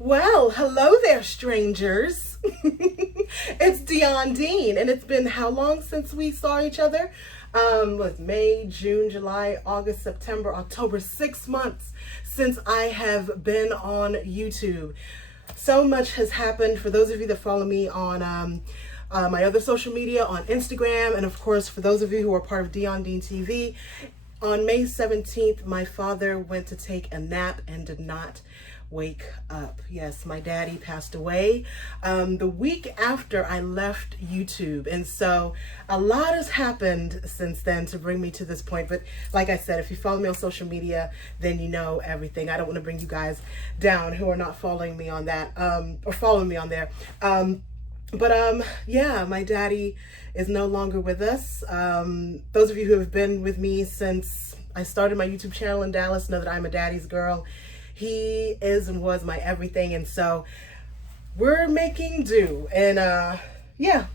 Well, hello there, strangers. It's Dion Dean, and it's been how long since we saw each other? May, June, July, August, September, October, 6 months since I have been on YouTube. So much has happened. For those of you that follow me on my other social media, on Instagram, and of course, for those of you who are part of Dion Dean TV, on May 17th, my father went to take a nap and did not wake up. Yes, my daddy passed away the week after I left YouTube. And so a lot has happened since then to bring me to this point. But like I said, if you follow me on social media, then you know everything. I don't want to bring you guys down who are not following me on that or following me on there. Yeah, my daddy is no longer with us. Those of you who have been with me since I started my YouTube channel in Dallas know that I'm a daddy's girl. He is and was my everything, and so we're making do. And yeah,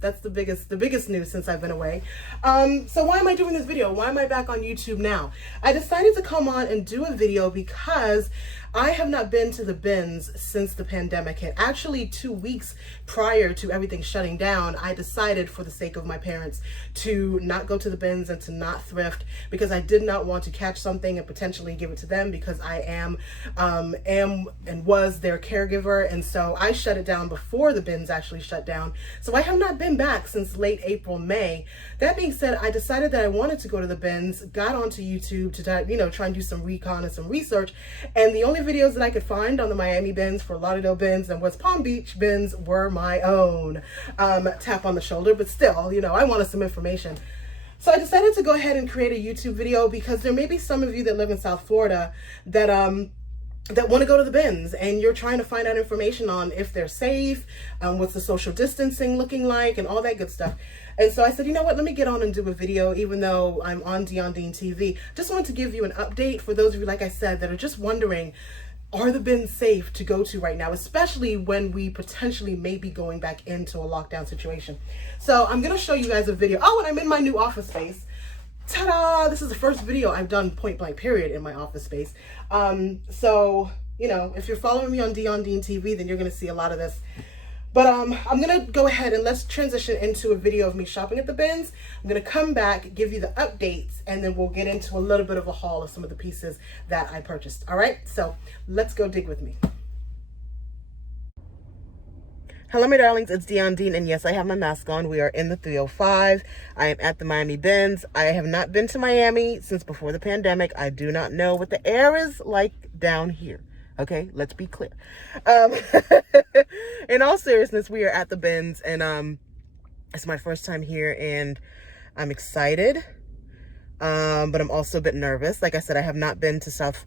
that's the biggest news since I've been away. So why am I doing this video? Why am I back on YouTube now? I decided to come on and do a video because I have not been to the bins since the pandemic hit. Actually, 2 weeks prior to everything shutting down, I decided, for the sake of my parents, to not go to the bins and to not thrift, because I did not want to catch something and potentially give it to them, because I am and was their caregiver. And so I shut it down before the bins actually shut down. So I have not been back since late April, May. That being said, I decided that I wanted to go to the bins, got onto YouTube to try and do some recon and some research, and the only videos that I could find on the Miami bins, Fort Lauderdale bins, and West Palm Beach bins were my own. Tap on the shoulder, but still, I wanted some information. So I decided to go ahead and create a YouTube video, because there may be some of you that live in South Florida that want to go to the bins, and you're trying to find out information on if they're safe, what's the social distancing looking like, and all that good stuff. And so I said, you know what, let me get on and do a video, even though I'm on Dion Dean TV. Just wanted to give you an update for those of you, like I said, that are just wondering, are the bins safe to go to right now, especially when we potentially may be going back into a lockdown situation. So I'm going to show you guys a video. Oh, and I'm in my new office space. Ta-da! This is the first video I've done point blank period in my office space. So, if you're following me on Dion Dean TV, then you're going to see a lot of this. But I'm going to go ahead and let's transition into a video of me shopping at the bins. I'm going to come back, give you the updates, and then we'll get into a little bit of a haul of some of the pieces that I purchased. All right, so let's go dig with me. Hello, my darlings, it's Dion Dean, and yes, I have my mask on. We are in the 305. I am at the Miami bins. I have not been to Miami since before the pandemic. I do not know what the air is like down here. Okay, let's be clear. In all seriousness, we are at the bins, and it's my first time here, and I'm excited, but I'm also a bit nervous. Like I said, I have not been to South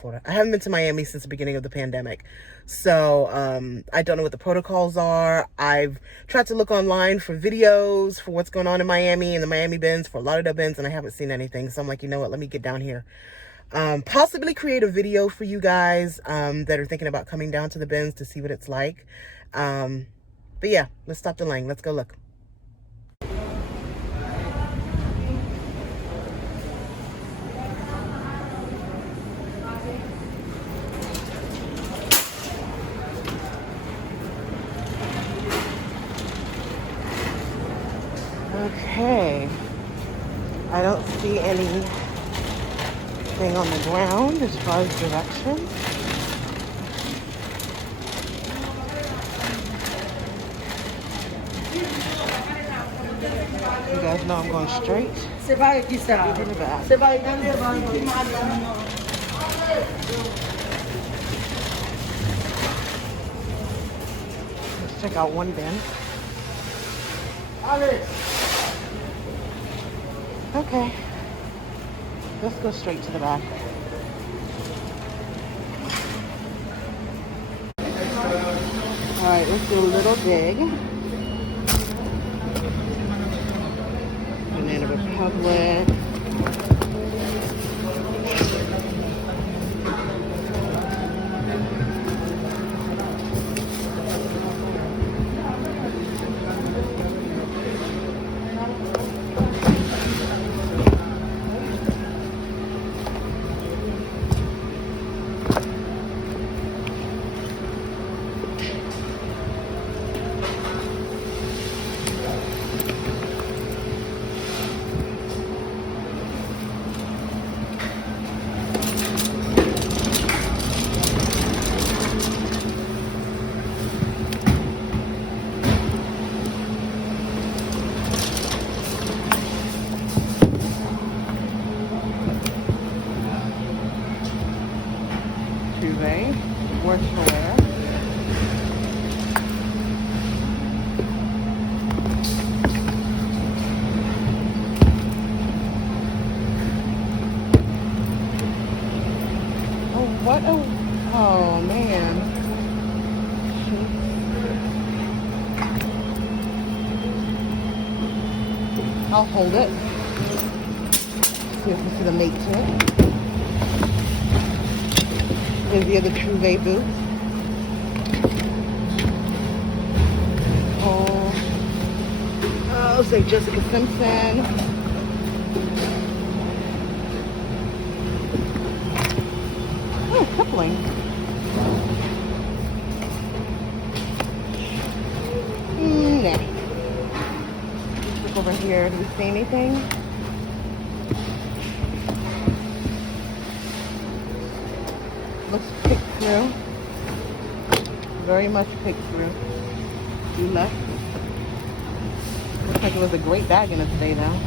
Florida. I haven't been to Miami since the beginning of the pandemic, so I don't know what the protocols are. I've tried to look online for videos for what's going on in Miami and the Miami bins, for Fort Lauderdale bins, and I haven't seen anything. So I'm like, you know what? Let me get down here. Possibly create a video for you guys that are thinking about coming down to the bins to see what it's like. But yeah, let's stop delaying. Let's go look. Okay, I don't see anything on the ground as far as directions. You guys know I'm going straight to the back. Let's check out one bin. Okay, let's go straight to the back. All right, let's do a little dig. Banana Republic. commercial wear. Oh, what a, oh man. I'll hold it. See if you see the mate to it. Here's the other Trouvé boots. Oh, looks like Jessica Simpson. Oh, coupling. Nah. Look over here. Do we see anything? Looks picked through. Very much picked through. You left. Looks like it was a great bag in its day though.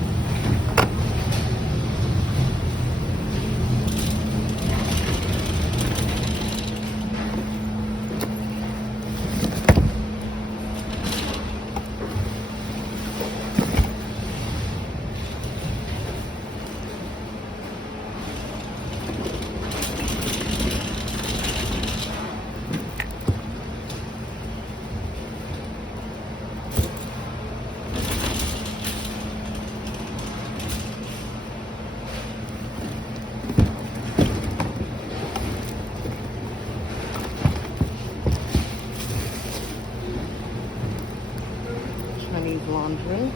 Chinese laundry.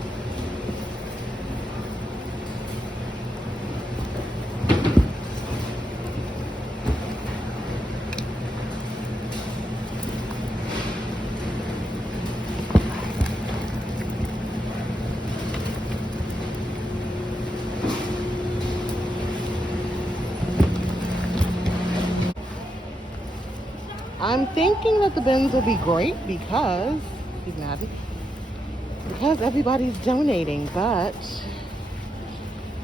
I'm thinking that the bins will be great because everybody's donating, but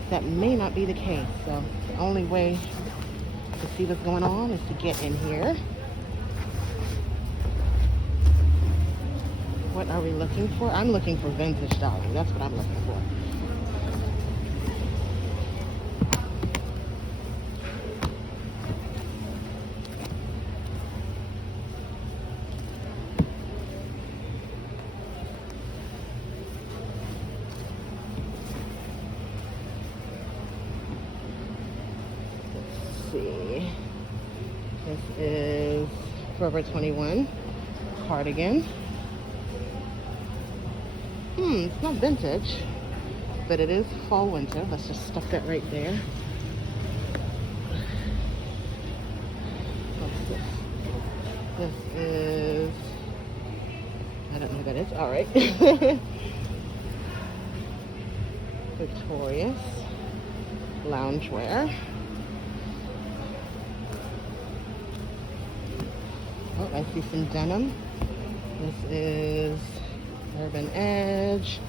that may not be the case. So the only way to see what's going on is to get in here. What are we looking for? I'm looking for vintage dolly. That's what I'm looking for. See, this is Forever 21 cardigan. It's not vintage, but it is fall winter. Let's just stuff that right there. What's this? This is, I don't know who that is. All right. Victorious loungewear. Oh, I see some denim. This is Urban Edge.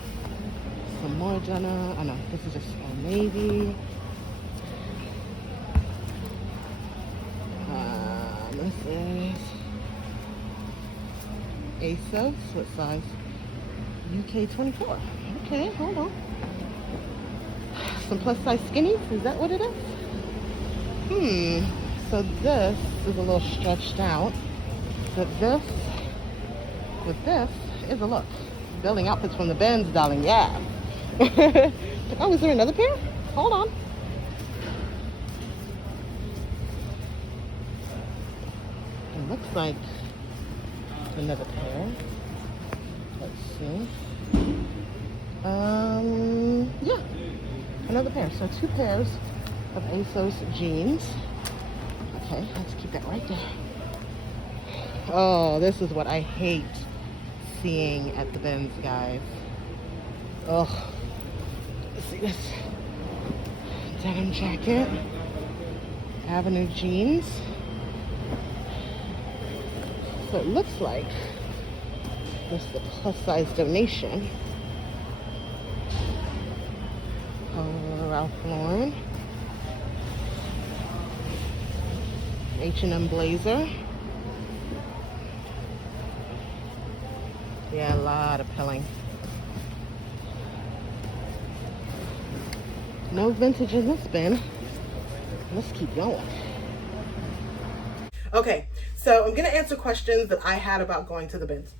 Some more denim. Oh no, this is just Old Navy. This is ASOS. What size? UK 24. Okay, hold on. Some plus size skinnies. Is that what it is? So this is a little stretched out. But this, with this, is a look. Building outfits from the bins, darling, yeah. Oh, is there another pair? Hold on. It looks like another pair. Let's see. Yeah, another pair. So 2 pairs of ASOS jeans. Okay, let's keep that right there. Oh, this is what I hate seeing at the bins, guys. Oh, see this denim jacket, Avenue jeans. So it looks like this is the plus size donation. Oh, Ralph Lauren, H&M blazer. Yeah, a lot of pilling. No vintage in this bin. Let's keep going. Okay, so I'm gonna answer questions that I had about going to the bins.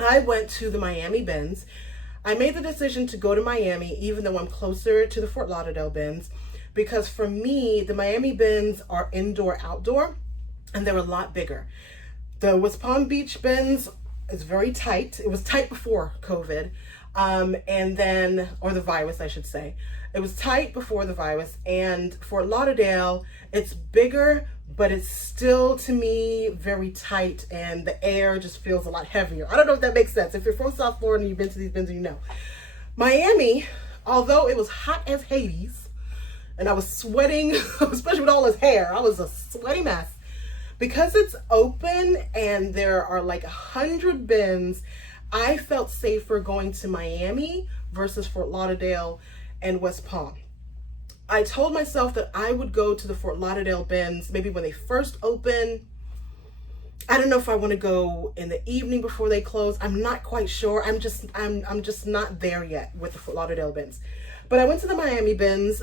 I went to the Miami bins. I made the decision to go to Miami, even though I'm closer to the Fort Lauderdale bins, because for me, the Miami bins are indoor, outdoor, and they're a lot bigger. The West Palm Beach bins is very tight. It was tight before COVID, and then, or the virus, I should say. It was tight before the virus, and Fort Lauderdale, it's bigger, but it's still, to me, very tight, and the air just feels a lot heavier. I don't know if that makes sense. If you're from South Florida and you've been to these bins, you know. Miami, although it was hot as Hades, and I was sweating, especially with all this hair, I was a sweaty mess. Because it's open and there are like 100 bins, I felt safer going to Miami versus Fort Lauderdale and West Palm. I told myself that I would go to the Fort Lauderdale bins maybe when they first open. I don't know if I want to go in the evening before they close. I'm not quite sure. I'm just not there yet with the Fort Lauderdale bins. But I went to the Miami bins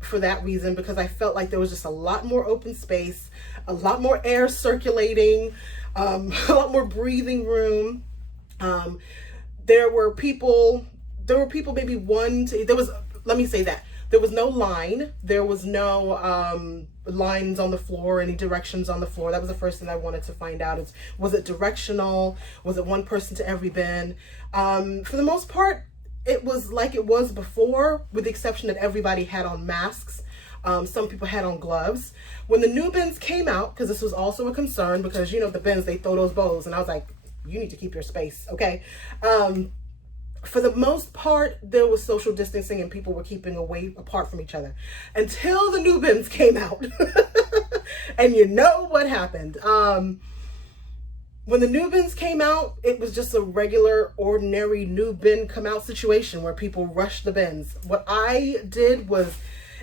for that reason, because I felt like there was just a lot more open space, a lot more air circulating, a lot more breathing room. There were people maybe let me say that. There was no line. There was no lines on the floor, any directions on the floor. That was the first thing I wanted to find out. Was it directional? Was it one person to every bin? For the most part, it was like it was before, with the exception that everybody had on masks. Some people had on gloves. When the new bins came out, because this was also a concern, because you know the bins, they throw those bows, and I was like, you need to keep your space, okay? For the most part, there was social distancing and people were keeping apart from each other until the new bins came out. And you know what happened. When the new bins came out, it was just a regular, ordinary new bin come out situation where people rushed the bins. What I did was,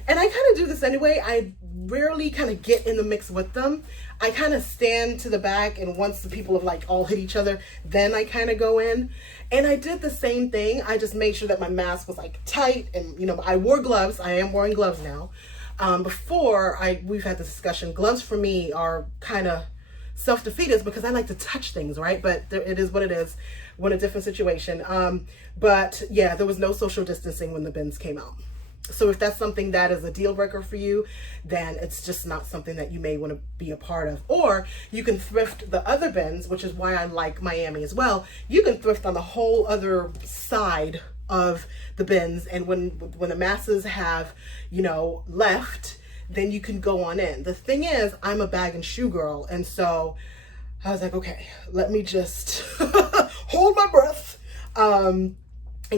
and I kind of do this anyway, I rarely kind of get in the mix with them. I kind of stand to the back, and once the people have like all hit each other, then I kind of go in. And I did the same thing. I just made sure that my mask was like tight, and you know, I wore gloves. I am wearing gloves now. We've had this discussion. Gloves for me are kind of self-defeatist because I like to touch things, right? But it is what it is. We're in a different situation. But yeah, there was no social distancing when the bins came out. So if that's something that is a deal breaker for you, then it's just not something that you may want to be a part of. Or you can thrift the other bins, which is why I like Miami as well. You can thrift on the whole other side of the bins, and when the masses have, you know, left, then you can go on in. The thing is, I'm a bag and shoe girl, and so I was like, okay, let me just hold my breath and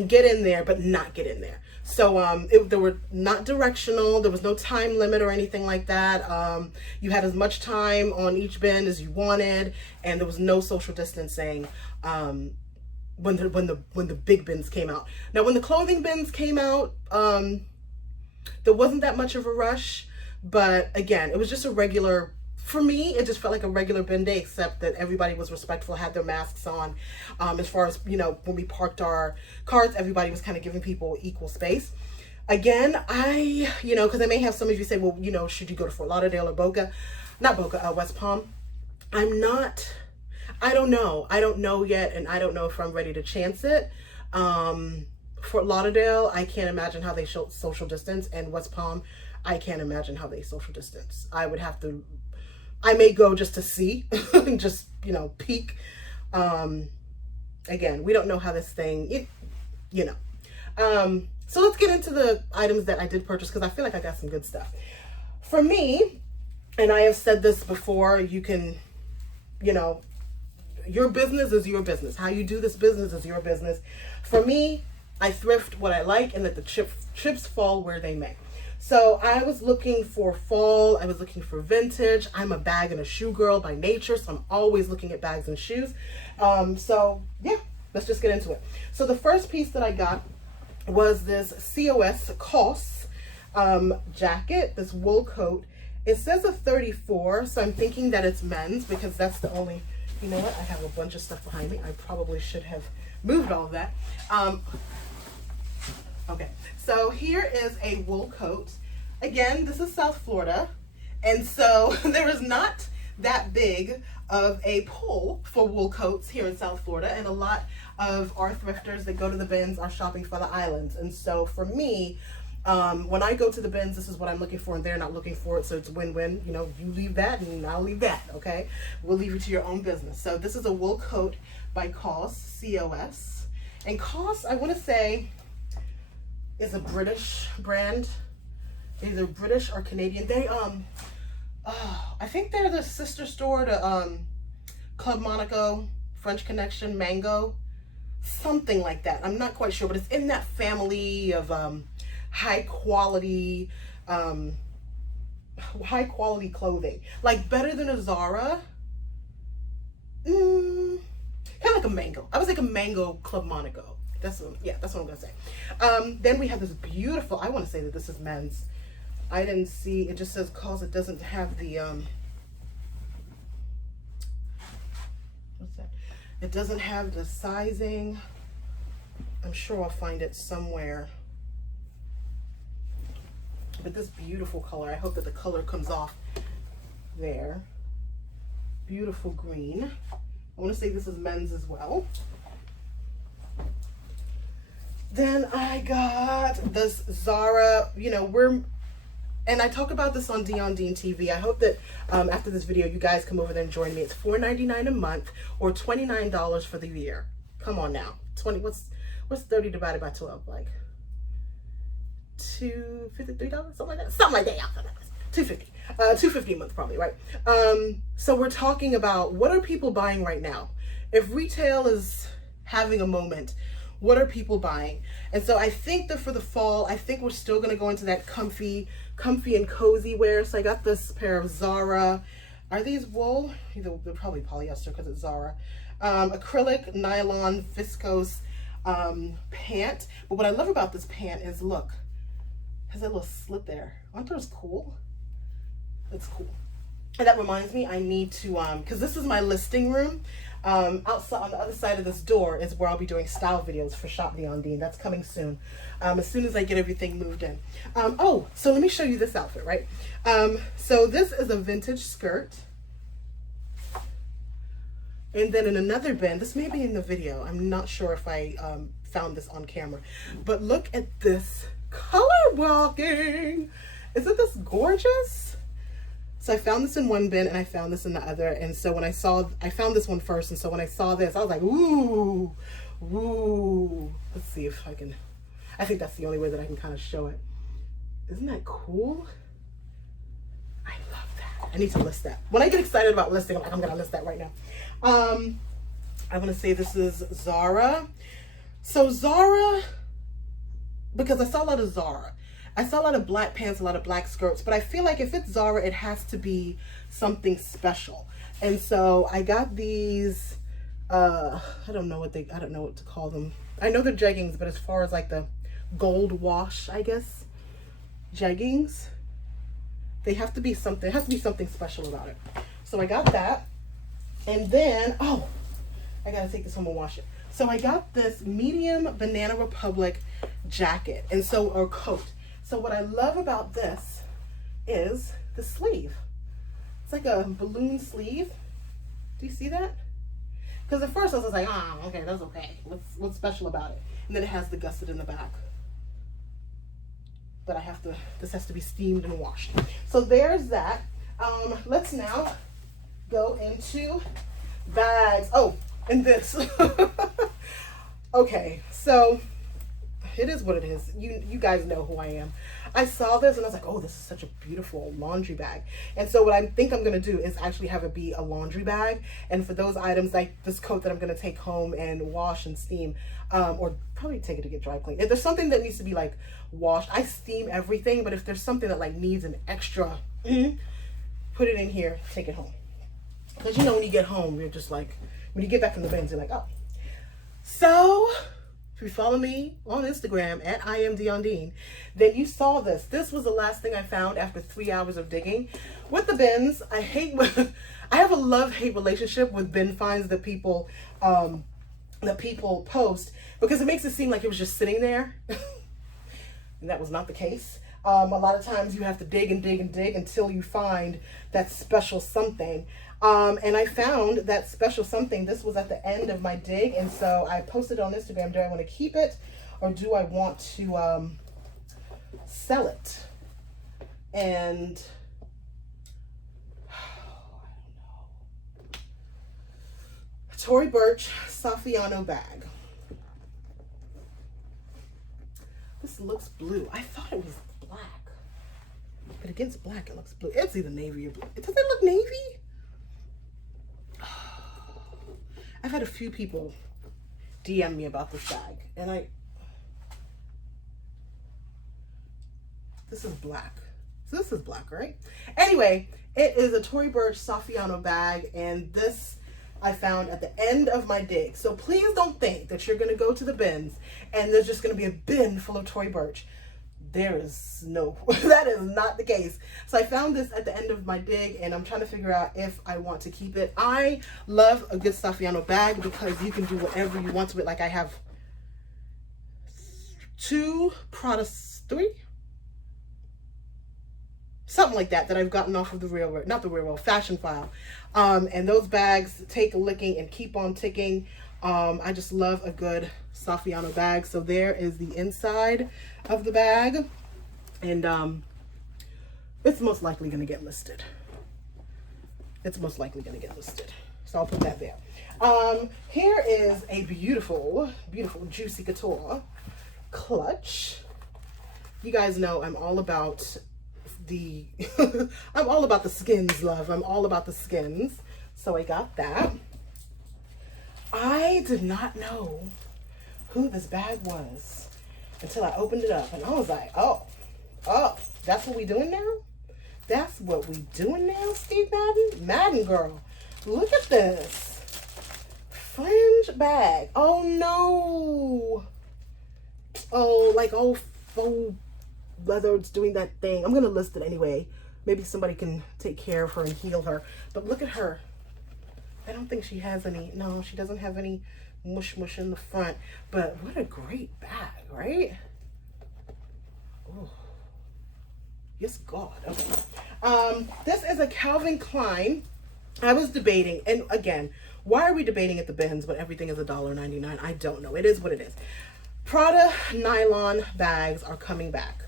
get in there, but not get in there. So they were not directional. There was no time limit or anything like that. You had as much time on each bin as you wanted, and there was no social distancing when the big bins came out. Now, when the clothing bins came out, there wasn't that much of a rush, but again, it was just a regular. For me, it just felt like a regular bin day, except that everybody was respectful, had their masks on. As far as, you know, when we parked our cars, everybody was kind of giving people equal space. Again, because I may have some of you say, well, you know, should you go to Fort Lauderdale or West Palm? I don't know. I don't know yet, and I don't know if I'm ready to chance it. Fort Lauderdale, I can't imagine how they social distance, and West Palm, I can't imagine how they social distance. I may go just to see, just, you know, peek. Again, we don't know how this thing, so let's get into the items that I did purchase, because I feel like I got some good stuff. For me, and I have said this before, you can, you know, your business is your business. How you do this business is your business. For me, I thrift what I like and let the chips fall where they may. So I was looking for fall, I was looking for vintage. I'm a bag and a shoe girl by nature, so I'm always looking at bags and shoes. So yeah, let's just get into it. So the first piece that I got was this COS jacket, this wool coat. It says a 34, so I'm thinking that it's men's because that's the only You know what? I have a bunch of stuff behind me. I probably should have moved all of that. Okay, so here is a wool coat. Again, this is South Florida, and so there is not that big of a pull for wool coats here in South Florida, and a lot of our thrifters that go to the bins are shopping for the islands. And so for me, when I go to the bins, this is what I'm looking for, and they're not looking for it, so it's win-win. You know, you leave that and I'll leave that, okay? We'll leave you to your own business. So this is a wool coat by COS, C-O-S. And COS, I want to say, is a British brand. Either British or Canadian. They, I think they're the sister store to Club Monaco, French Connection, Mango, something like that. I'm not quite sure, but it's in that family of high quality clothing, like better than a Zara. Kind of like a Mango. I was like a Mango, Club Monaco. That's what I'm gonna say. Then we have this beautiful, I want to say that this is men's. I didn't see, it just says COS. It doesn't have the what's that? It doesn't have the sizing. I'm sure I'll find it somewhere. But this beautiful color, I hope that the color comes off there. Beautiful green. I want to say this is men's as well. Then I got this Zara, you know, and I talk about this on Dion Dean TV. I hope that after this video, you guys come over there and join me. It's $4.99 a month or $29 for the year. Come on now. What's 30 divided by 12? Like $253? Something like that. Something like that. $250. $250 a month probably, right? So we're talking about, what are people buying right now? If retail is having a moment, what are people buying? And so I think that for the fall, I think we're still going to go into that comfy and cozy wear. So I got this pair of Zara. Are these wool? They're probably polyester because it's Zara. Acrylic, nylon, viscose pant. But what I love about this pant is, look, it has that little slit there. Aren't those cool? It's cool. And that reminds me, I need to, because this is my listing room. Outside on the other side of this door is where I'll be doing style videos for Shop Dion Dean. That's coming soon. As soon as I get everything moved in. Oh, so let me show you this outfit, right? So this is a vintage skirt. And then in another bin, this may be in the video. I'm not sure if I found this on camera. But look at this color blocking. Isn't this gorgeous? So I found this in one bin and I found this in the other. And so when I found this one first. And so when I saw this, I was like, ooh. Let's see if I can, I think that's the only way that I can kind of show it. Isn't that cool? I love that. I need to list that. When I get excited about listing, I'm like, I'm going to list that right now. I'm going to say this is Zara. So Zara, because I saw a lot of Zara. I saw a lot of black pants, a lot of black skirts, but I feel like if it's Zara, it has to be something special. And so I got these, I don't know what to call them. I know they're jeggings, but as far as like the gold wash, I guess, jeggings, they have to be something, it has to be something special about it. So I got that. And then, oh, I gotta take this home and wash it. So I got this medium Banana Republic jacket, and so, or coat. So what I love about this is the sleeve. It's like a balloon sleeve. Do you see that? Because at first I was like, oh, okay, that's okay. What's special about it? And then it has the gusset in the back. But this has to be steamed and washed. So there's that. Let's now go into bags. Oh, and this. Okay, so it is what it is. You guys know who I am. I saw this and I was like, oh, this is such a beautiful laundry bag. And so what I think I'm going to do is actually have it be a laundry bag. And for those items like this coat that I'm going to take home and wash and steam, or probably take it to get dry cleaned. If there's something that needs to be like washed, I steam everything. But if there's something that like needs an extra, put it in here, take it home. Because you know when you get home, you're just like, when you get back from the bins, you're like, oh. So if you follow me on Instagram at I am Deondine, then you saw this. This was the last thing I found after 3 hours of digging. With the bins, I have a love-hate relationship with bin finds that people post, because it makes it seem like it was just sitting there. And that was not the case. A lot of times you have to dig and dig and dig until you find that special something. And I found that special something. This was at the end of my dig, and so I posted on Instagram, do I want to keep it or do I want to sell it? And I don't know. Tory Burch Saffiano bag. This looks blue. I thought it was black, but against black it looks blue. It's either navy or blue. Does it look navy? I've had a few people DM me about this bag, and this is black. So this is black, right? Anyway, it is a Tory Burch Saffiano bag, and this I found at the end of my dig. So please don't think that you're gonna go to the bins and there's just gonna be a bin full of Tory Burch. There is no, that is not the case. So I found this at the end of my dig, and I'm trying to figure out if I want to keep it. I love a good Saffiano bag because you can do whatever you want to it. Like I have 2 Prada, 3? Something like that I've gotten off of the Railroad, not the Railroad, Fashion File. And those bags take a licking and keep on ticking. I just love a good Saffiano bag. So there is the inside of the bag, and it's most likely going to get listed. It's most likely going to get listed. So I'll put that there. Here is a beautiful, beautiful Juicy Couture clutch. You guys know I'm all about the I'm all about the skins, love. I'm all about the skins. So I got that. I did not know who this bag was until I opened it up, and I was like, oh, that's what we doing now? That's what we doing now, Steve Madden? Madden girl. Look at this. Fringe bag. Oh no. Oh, like oh faux leather, it's doing that thing. I'm gonna list it anyway. Maybe somebody can take care of her and heal her. But look at her. I don't think she has any, no, she doesn't have any mush in the front. But what a great bag, right? Oh, yes, God. Okay. This is a Calvin Klein. I was debating, and again, why are we debating at the bins when everything is $1.99? I don't know. It is what it is. Prada nylon bags are coming back.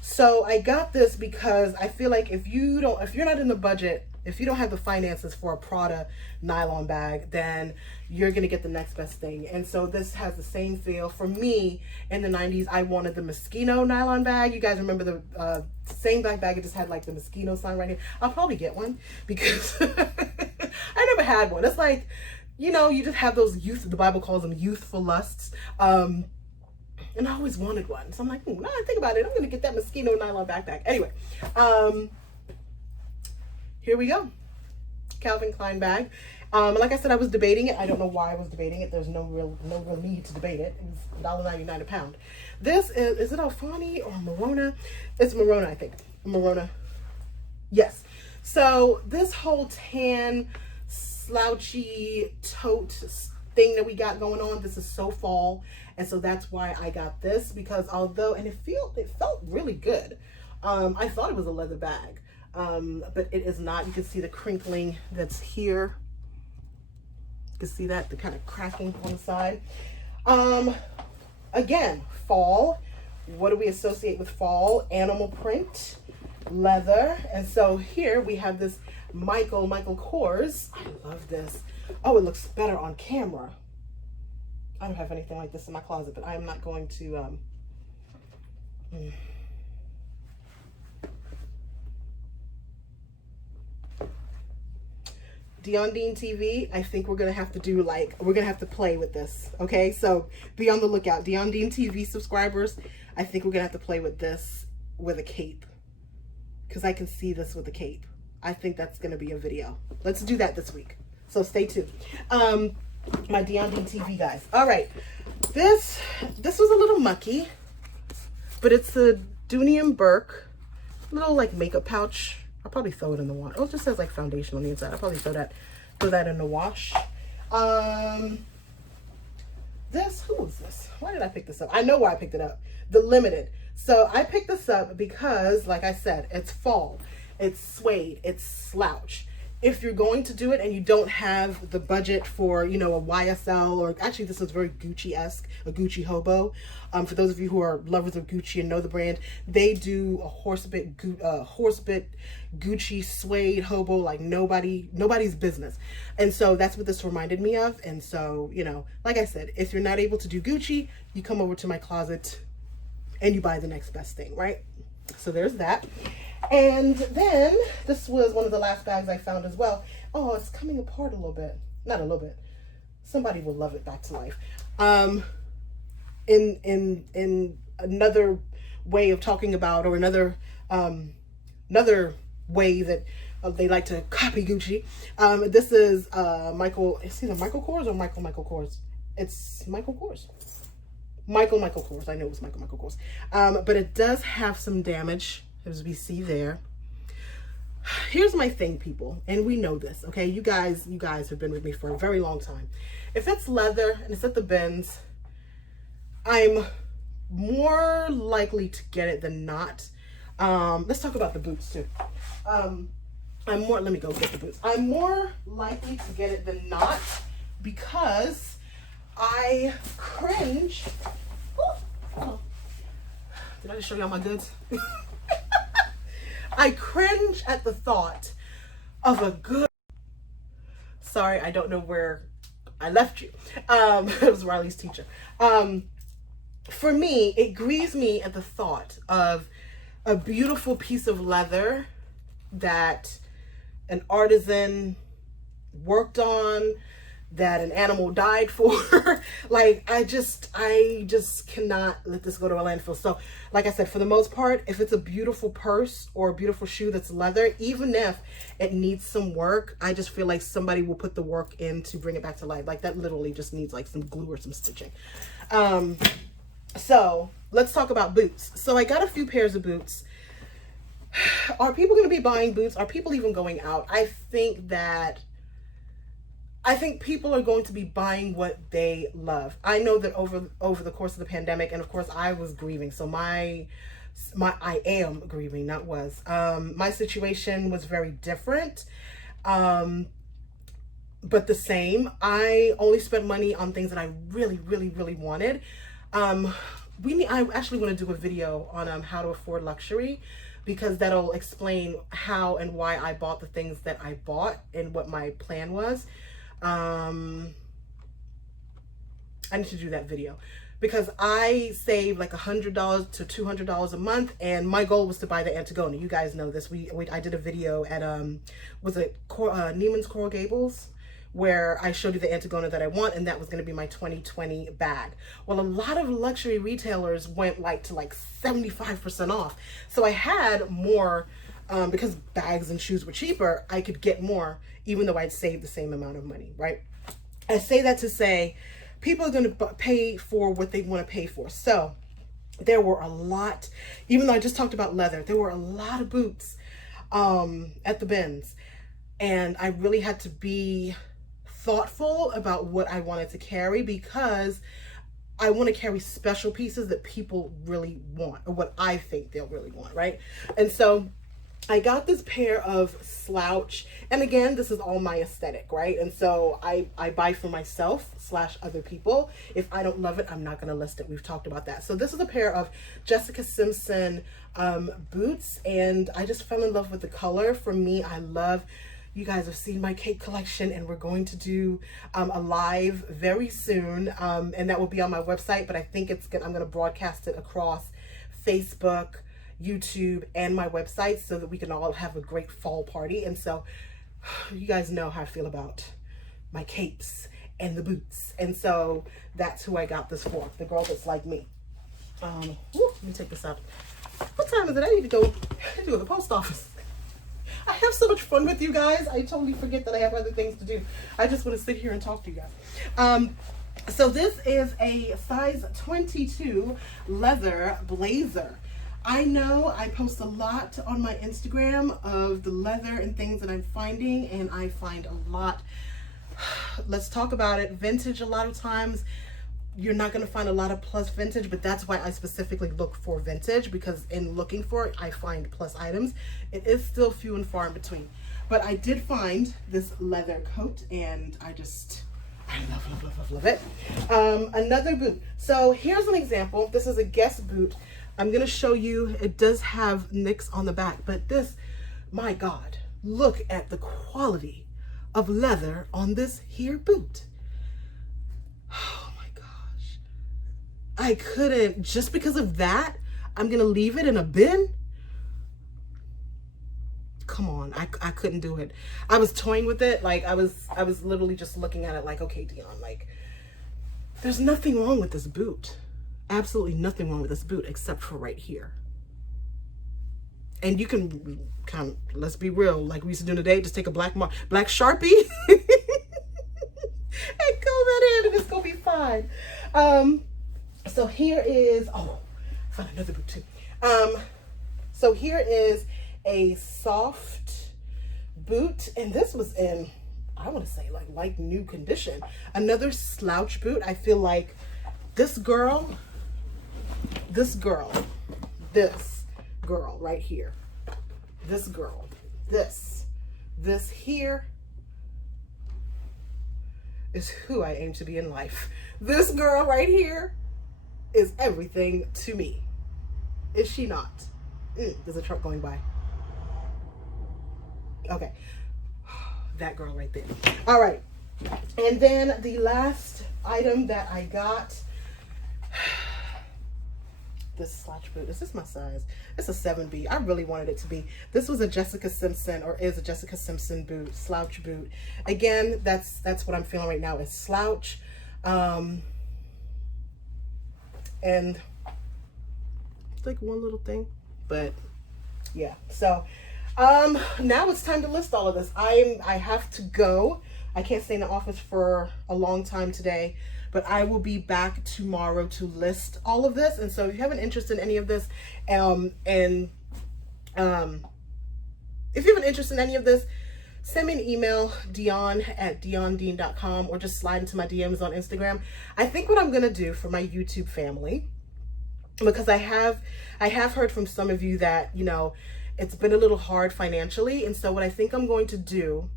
So I got this because I feel like if you're not in the budget, if you don't have the finances for a Prada nylon bag, then you're going to get the next best thing. And so this has the same feel. For me, in the 90s, I wanted the Moschino nylon bag. You guys remember the same bag, it just had like the Moschino sign right here. I'll probably get one because I never had one. It's like, you know, you just have those the Bible calls them youthful lusts. And I always wanted one. So I'm like, now I think about it, I'm going to get that Moschino nylon backpack. Anyway, here we go. Calvin Klein bag. Like I said, I was debating it. I don't know why I was debating it. There's no real need to debate it. It's $1.99 a pound. This is it Alfani or Morona? It's Morona, I think. Morona. Yes. So this whole tan, slouchy tote thing that we got going on, this is so fall. And so that's why I got this, because although, and it felt really good. I thought it was a leather bag, but it is not. You can see the crinkling that's here. You can see that, the kind of cracking on the side. Again, fall. What do we associate with fall? Animal print, leather. And so here we have this Michael Kors. I love this. Oh, it looks better on camera. I don't have anything like this in my closet, but I am not going to, Deondine TV, I think we're going to have to do we're going to have to play with this. Okay. So be on the lookout. Deondine TV subscribers, I think we're going to have to play with this with a cape, because I can see this with a cape. I think that's going to be a video. Let's do that this week. So stay tuned. My Deondine TV guys. All right. This was a little mucky, but it's a Dooney and Burke little like makeup pouch. I'll probably throw it in the wash. Oh, it just says like foundation on the inside. I'll probably throw that in the wash. Who is this? Why did I pick this up? I know why I picked it up. The Limited. So I picked this up because, like I said, it's fall. It's suede. It's slouch. If you're going to do it and you don't have the budget for, you know, a YSL, or actually this is very Gucci-esque, a Gucci hobo. For those of you who are lovers of Gucci and know the brand, they do a horsebit Gucci suede hobo like nobody's business. And so that's what this reminded me of. And so, you know, like I said, if you're not able to do Gucci, you come over to my closet and you buy the next best thing, right? So there's that. And then this was one of the last bags I found as well. Oh, it's coming apart a little bit. Not a little bit. Somebody will love it back to life. In another way of talking about, or another way that they like to copy Gucci. This is Michael. It's either Michael Kors or Michael Kors. It's Michael Kors. Michael Kors. I know it was Michael Kors. But it does have some damage, as we see there. Here's my thing, people, and we know this, okay? You guys have been with me for a very long time. If it's leather and it's at the bins, I'm more likely to get it than not. Let's talk about the boots too. Let me go get the boots. I'm more likely to get it than not because I cringe. Oh. Did I just show y'all my goods? I cringe at the thought of a good... Sorry, I don't know where I left you. It was Riley's teacher. For me, it grieves me at the thought of a beautiful piece of leather that an artisan worked on, that an animal died for. Like, I just cannot let this go to a landfill. So like I said, for the most part, if it's a beautiful purse or a beautiful shoe that's leather, even if it needs some work, I just feel like somebody will put the work in to bring it back to life. Like, that literally just needs like some glue or some stitching. So let's talk about boots. So I got a few pairs of boots. Are people going to be buying boots? Are people even going out? I think people are going to be buying what they love. I know that over the course of the pandemic, and of course I was grieving. So I am grieving, not was. My situation was very different, but the same. I only spent money on things that I really, really, really wanted. I actually want to do a video on how to afford luxury, because that'll explain how and why I bought the things that I bought and what my plan was. I need to do that video because I saved like $100 to $200 a month, and my goal was to buy the Antigona. You guys know this. I did a video at was it Neiman's Coral Gables, where I showed you the Antigona that I want, and that was going to be my 2020 bag. Well, a lot of luxury retailers went to 75% off, so I had more. Because bags and shoes were cheaper, I could get more, even though I'd saved the same amount of money, right? I say that to say, people are going to pay for what they want to pay for. So there were a lot, even though I just talked about leather, there were a lot of boots at the bins. And I really had to be thoughtful about what I wanted to carry, because I want to carry special pieces that people really want, or what I think they'll really want, right? And so I got this pair of slouch, and again, this is all my aesthetic, right? And so I buy for myself / other people. If I don't love it, I'm not going to list it. We've talked about that. So this is a pair of Jessica Simpson boots, and I just fell in love with the color. For me, you guys have seen my cake collection, and we're going to do a live very soon, and that will be on my website, but I think I'm going to broadcast it across Facebook, YouTube, and my website, so that we can all have a great fall party. And so you guys know how I feel about my capes and the boots, and so that's who I got this for, the girl that's like me. Let me take this out. What time is it? I need to go to the post office. I have so much fun with you guys. I totally forget that I have other things to do. I just want to sit here and talk to you guys. So this is a size 22 leather blazer. I know I post a lot on my Instagram of the leather and things that I'm finding, and I find a lot. Let's talk about it. Vintage, a lot of times you're not going to find a lot of plus vintage, but that's why I specifically look for vintage, because in looking for it, I find plus items. It is still few and far in between. But I did find this leather coat, and I love it. Another boot. So here's an example. This is a Guess boot. I'm going to show you. It does have nicks on the back, but this, my God, look at the quality of leather on this here boot. Oh my gosh. I couldn't, just because of that, I'm going to leave it in a bin. Come on, I couldn't do it. I was toying with it. Like I was literally just looking at it like, okay, Dion, like there's nothing wrong with this boot. Absolutely nothing wrong with this boot except for right here. And you can kind of, let's be real, like we used to do today, just take a black Sharpie and go that in and it's gonna be fine. So here is, oh, I found another boot too. So here is a soft boot, and this was in, I want to say like new condition. Another slouch boot. I feel like this girl right here, this here is who I aim to be in life. This girl right here is everything to me. Is she not? There's a truck going by. Okay, that girl right there. All right, and then the last item that I got, this slouch boot. Is this my size? It's a 7B. I really wanted it to be. This was a Jessica Simpson, or is a Jessica Simpson boot, slouch boot. Again, that's what I'm feeling right now, is slouch. And it's like one little thing, but yeah. So now it's time to list all of this. I have to go. I can't stay in the office for a long time today, but I will be back tomorrow to list all of this. And so if you have an interest in any of this, if you have an interest in any of this, send me an email, dion@diondean.com, or just slide into my DMs on Instagram. I think what I'm gonna do for my YouTube family, because I have heard from some of you that, you know, it's been a little hard financially. And so what I think I'm going to do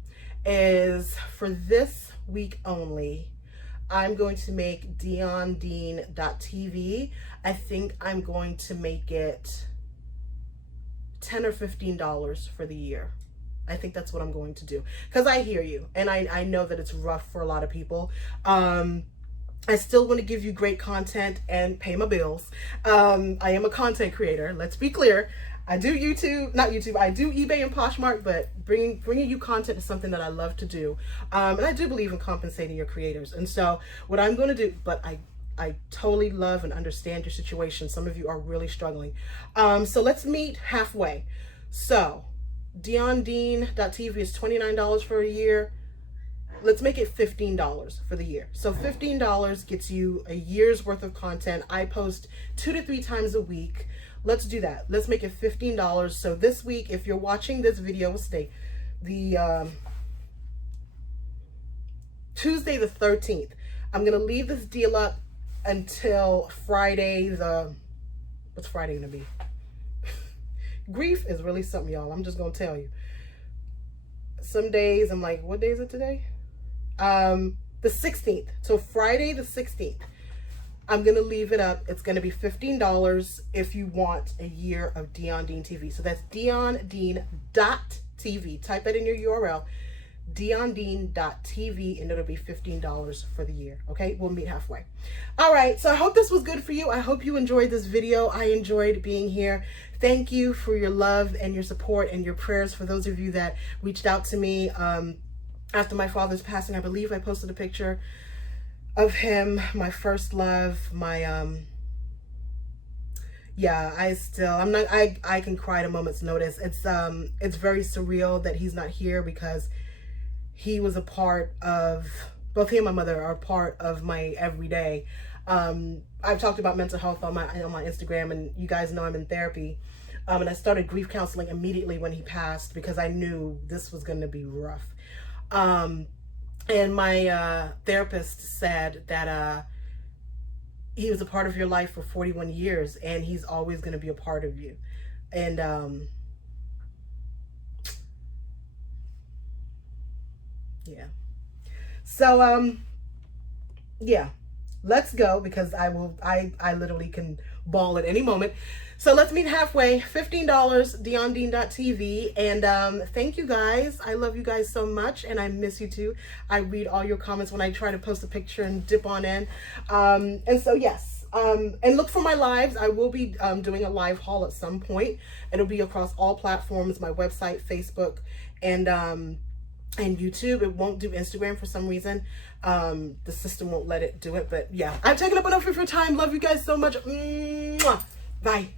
is, for this week only, I'm going to make diondean.tv. I think I'm going to make it $10 or $15 for the year. I think that's what I'm going to do, because I hear you, and I know that it's rough for a lot of people. I still want to give you great content and pay my bills. I am a content creator. Let's be clear. I do not YouTube, I do eBay and Poshmark, but bringing you content is something that I love to do. And I do believe in compensating your creators. And so what I'm going to do, but I totally love and understand your situation. Some of you are really struggling. So let's meet halfway. So diondean.tv is $29 for a year. Let's make it $15 for the year. So $15 gets you a year's worth of content. I post 2 to 3 times a week. Let's do that. Let's make it $15. So this week, if you're watching this video, the Tuesday the 13th, I'm gonna leave this deal up until Friday what's Friday gonna be? Grief is really something, y'all. I'm just gonna tell you. Some days I'm like, what day is it today? The 16th. So Friday the 16th. I'm going to leave it up. It's going to be $15 if you want a year of Dion Dean TV. So that's diondean.tv. Type that in your URL, diondean.tv, and it'll be $15 for the year. Okay, we'll meet halfway. All right, so I hope this was good for you. I hope you enjoyed this video. I enjoyed being here. Thank you for your love and your support and your prayers. For those of you that reached out to me after my father's passing, I believe I posted a picture of him, my first love, my yeah, I can cry at a moment's notice. It's very surreal that he's not here, because he was a part of both he and my mother are part of my everyday. I've talked about mental health on my Instagram, and you guys know I'm in therapy. And I started grief counseling immediately when he passed because I knew this was going to be rough. And my therapist said that he was a part of your life for 41 years, and he's always going to be a part of you. And yeah. So yeah, let's go, because I literally can bawl at any moment. So let's meet halfway. $15, DionDean.tv. And thank you guys. I love you guys so much, and I miss you too. I read all your comments when I try to post a picture and dip on in. And so yes, and look for my lives. I will be doing a live haul at some point. It'll be across all platforms, my website, Facebook, and YouTube. It won't do Instagram for some reason. The system won't let it do it. But yeah, I've taken up enough of your time. Love you guys so much. Mwah. Bye.